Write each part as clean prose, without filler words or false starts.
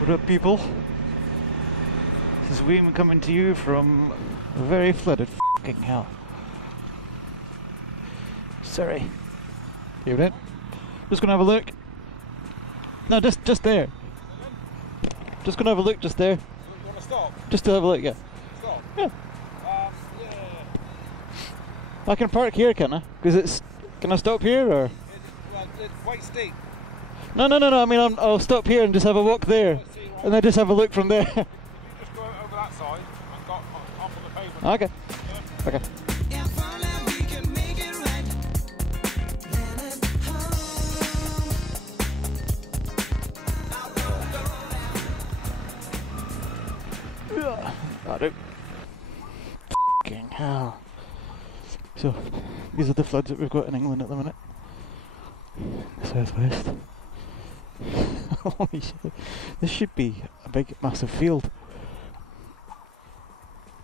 What up, people? This is Weem coming to you from a very flooded f***ing hell. Sorry. You in? Just gonna have a look. No, just there. Just gonna have a look, just there. You want to stop? Just to have a look, yeah. Stop? Yeah. Yeah. I can park here, can I? Because it's... Can I stop here, or...? It's quite steep. No, I mean, I'll stop here and just have a walk there. And then just have a look from there. You just go over that side and got off on the pavement. Okay. Yeah. Okay. I do. F***ing hell. So, these are the floods that we've got in England at the minute. The southwest. Holy shit. This should be a big, massive field.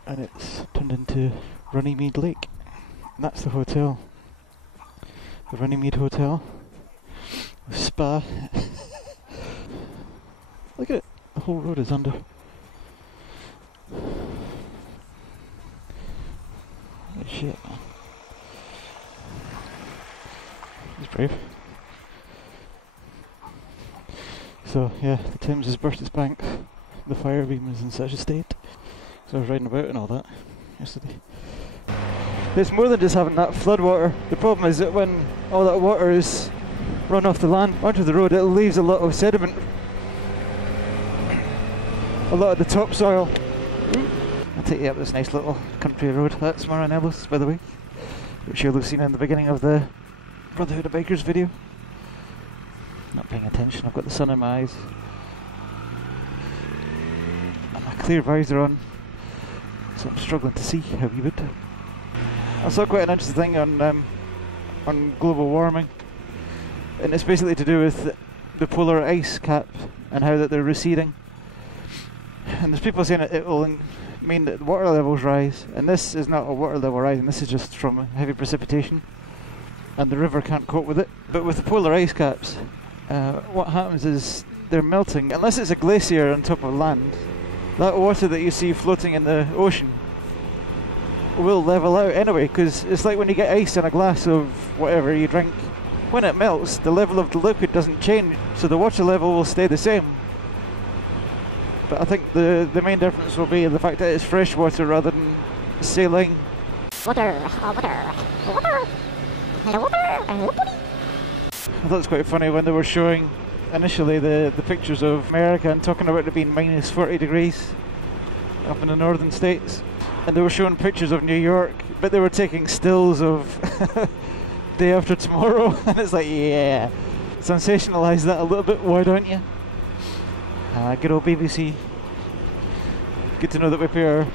And it's turned into Runnymede Lake. And that's the hotel. The Runnymede Hotel. The spa. Look at it. The whole road is under. Holy shit. He's brave. So yeah, the Thames has burst its bank. The fire beam is in such a state. So I was riding about and all that yesterday. It's more than just having that flood water. The problem is that when all that water is run off the land onto the road, it leaves a lot of sediment. A lot of the topsoil. I'll take you up this nice little country road. That's Maranellos, by the way, which you'll have seen in the beginning of the Brotherhood of Bikers video. Not paying attention, I've got the sun in my eyes. And my clear visor on, so I'm struggling to see how we would. I saw quite an interesting thing on global warming, and it's basically to do with the polar ice cap and how that they're receding. And there's people saying it will mean that water levels rise, and this is not a water level rise, and this is just from heavy precipitation, and the river can't cope with it. But with the polar ice caps, what happens is they're melting. Unless it's a glacier on top of land, that water that you see floating in the ocean will level out anyway, because it's like when you get ice in a glass of whatever you drink. When it melts, the level of the liquid doesn't change, so the water level will stay the same. But I think the main difference will be the fact that it's fresh water rather than saline. Water. I thought it was quite funny when they were showing initially the pictures of America and talking about it being minus 40 degrees up in the northern states. And they were showing pictures of New York, but they were taking stills of day after tomorrow. And it's like, yeah, sensationalise that a little bit, why don't you? Good old BBC. Good to know that we pay our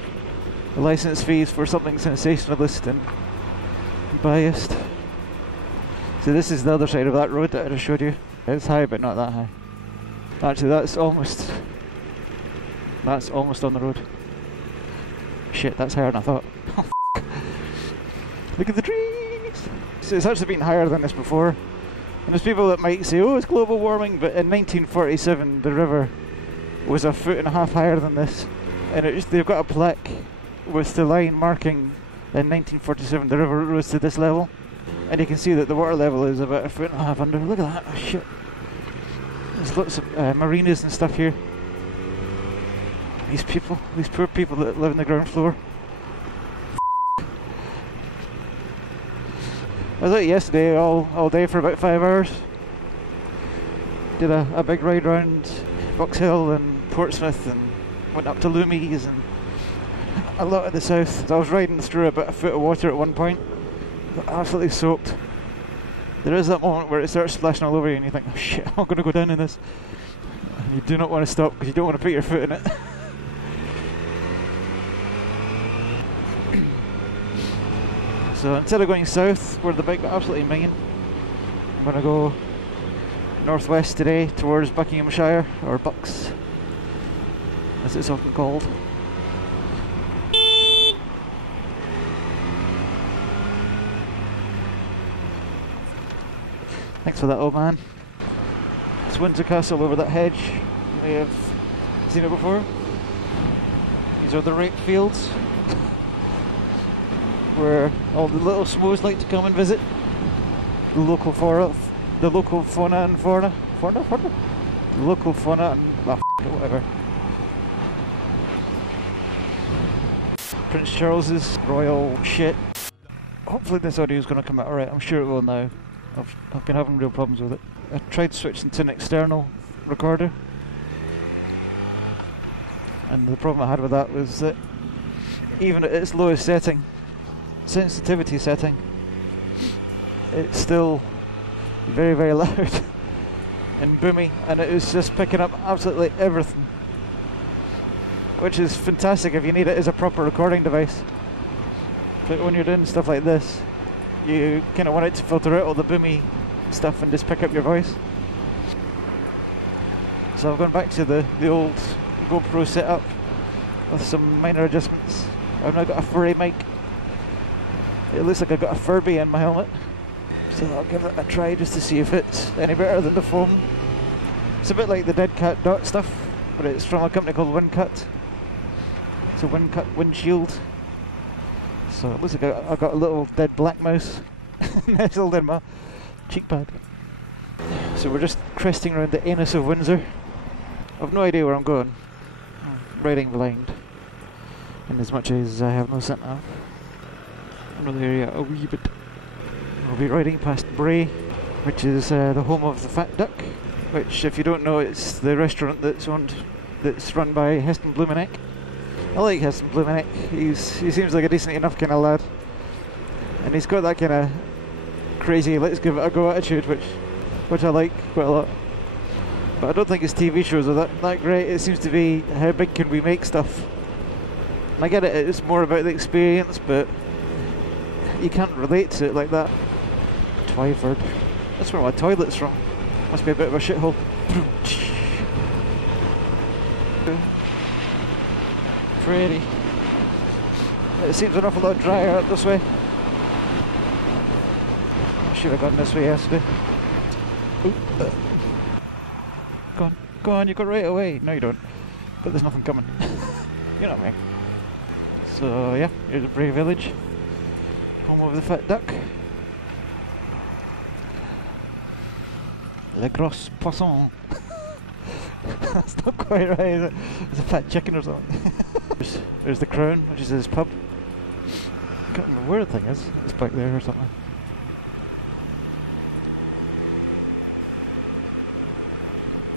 licence fees for something sensationalist and biased. So this is the other side of that road that I just showed you. It's high, but not that high. Actually, that's almost on the road. Shit, that's higher than I thought. Oh, f***. Look at the trees! So it's actually been higher than this before. And there's people that might say, oh, it's global warming, but in 1947 the river was 1.5 feet higher than this. And they've got a plaque with the line marking in 1947 the river rose to this level. And you can see that the water level is about 1.5 feet under. Look at that, oh shit. There's lots of marinas and stuff here. These people, these poor people that live on the ground floor. I was out yesterday all day for about 5 hours. Did a big ride around Box Hill and Portsmouth and went up to Loomies and a lot of the south. So I was riding through about 1 foot of water at one point. Got absolutely soaked. There is that moment where it starts splashing all over you and you think, oh shit, I'm going to go down in this. And you do not want to stop because you don't want to put your foot in it. So instead of going south, where the bike got absolutely minging, I'm going to go northwest today towards Buckinghamshire, or Bucks, as it's often called. Thanks for that, old man. It's Windsor Castle over that hedge. We have Seen it before? These are the rape fields where all the little smoes like to come and visit. The local fauna and flora. The local fauna and whatever. Prince Charles's royal shit. Hopefully this audio is going to come out alright. I'm sure it will now. I've been having real problems with it. I tried switching to an external recorder, and the problem I had with that was that even at its lowest setting, sensitivity setting, it's still very, very loud and boomy, and it was just picking up absolutely everything, which is fantastic if you need it as a proper recording device. But when you're doing stuff like this, you kind of want it to filter out all the boomy stuff and just pick up your voice. So I've gone back to the old GoPro setup with some minor adjustments. I've now got a furry mic. It looks like I've got a Furby in my helmet. So I'll give it a try just to see if it's any better than the foam. It's a bit like the Dead Cat Dot stuff, but it's from a company called Windcut. It's a Windcut windshield. So it looks like I've got a little dead black mouse nestled in my cheek pad. So we're just cresting around the anus of Windsor. I've no idea where I'm going. I'm riding blind. In as much as I have no scent nav. I know the area a wee bit. I'll be riding past Bray, which is the home of the Fat Duck, which, if you don't know, it's the restaurant that's run by Heston Blumenich. I like Heston Blumenich. He seems like a decent enough kind of lad, and he's got that kind of crazy let's give it a go attitude, which I like quite a lot. But I don't think his TV shows are that great. It seems to be how big can we make stuff. And I get it, it's more about the experience, but you can't relate to it like that. Twyford. That's where my toilet's from. Must be a bit of a shithole. Pretty. It seems an awful lot drier up this way. I should have gone this way yesterday. Go on, you go right away. No, you don't. But there's nothing coming. You know what I mean. So yeah, here's a Bray village, home of the Fat Duck. Le Gros Poisson. That's not quite right, is it? It's a fat chicken or something. There's the Crown, which is his pub. I can't remember where the thing is. It's back there or something.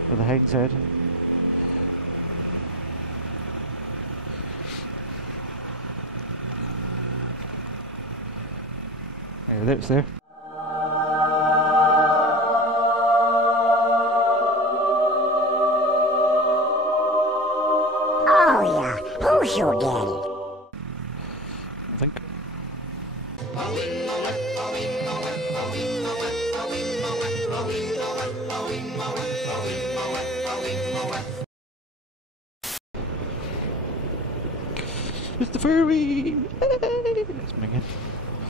With the Hind's Head. Yeah, there it's there. Oh yeah, who's your daddy? I think. It's the furry! Hey! That's Megan.